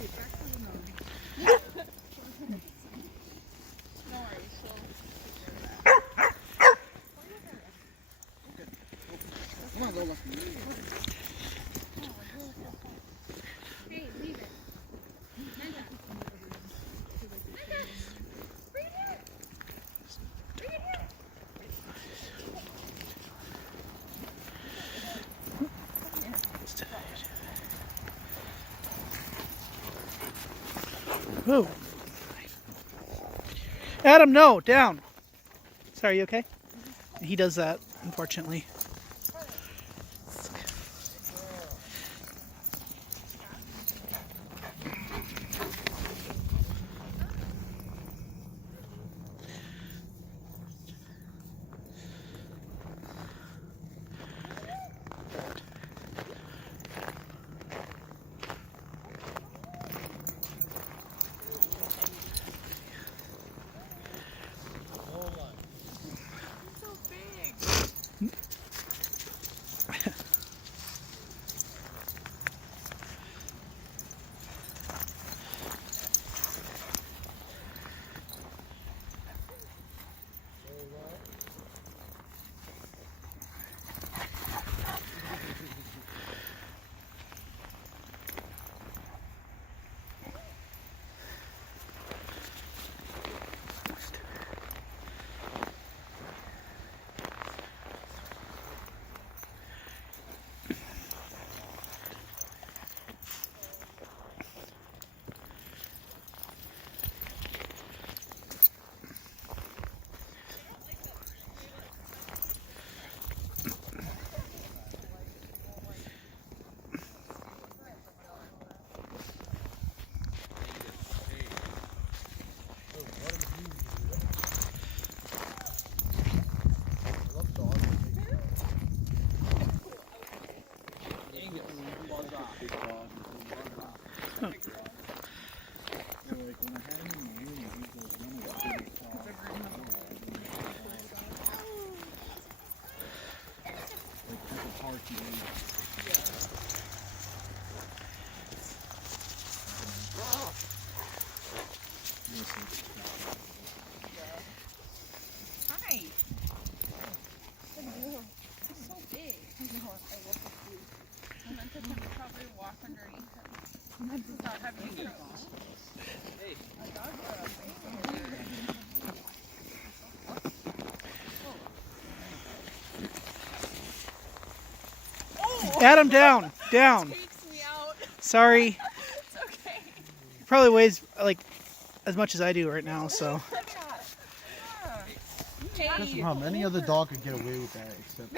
Come on, Lola. Hey, leave it. Mega. Bring it here. Bring it here. Whoa. Adam, no, down. Sorry, you okay? He does that, unfortunately. Hi. It's so big. I meant to probably walk underneath him. Without having to crouch. Adam, down, down. Takes me out. Sorry. It's okay. He probably weighs like as much as I do right now, so. Hey. How many other dog could get away with that except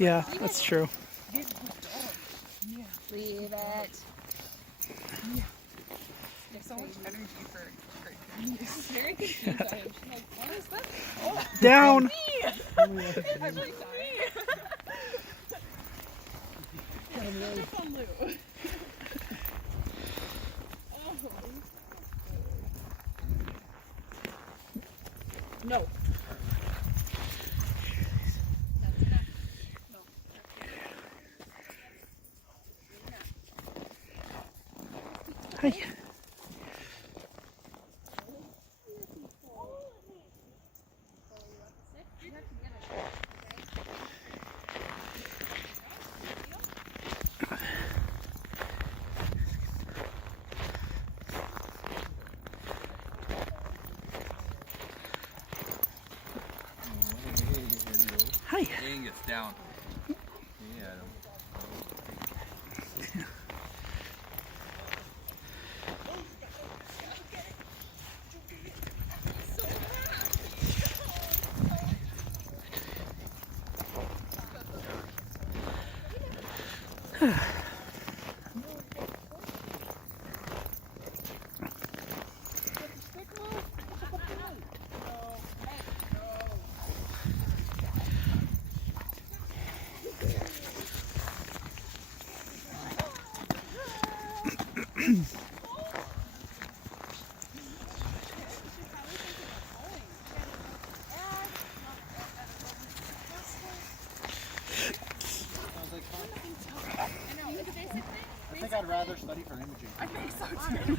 Yeah, that's true. Leave it. So much energy for She's very confused at him. She's like, what is this? Oh, Down. every time. It's on Lou. No. Hi. Hi. Angus, down. Yeah, I think I'd rather study for imaging. I think so too.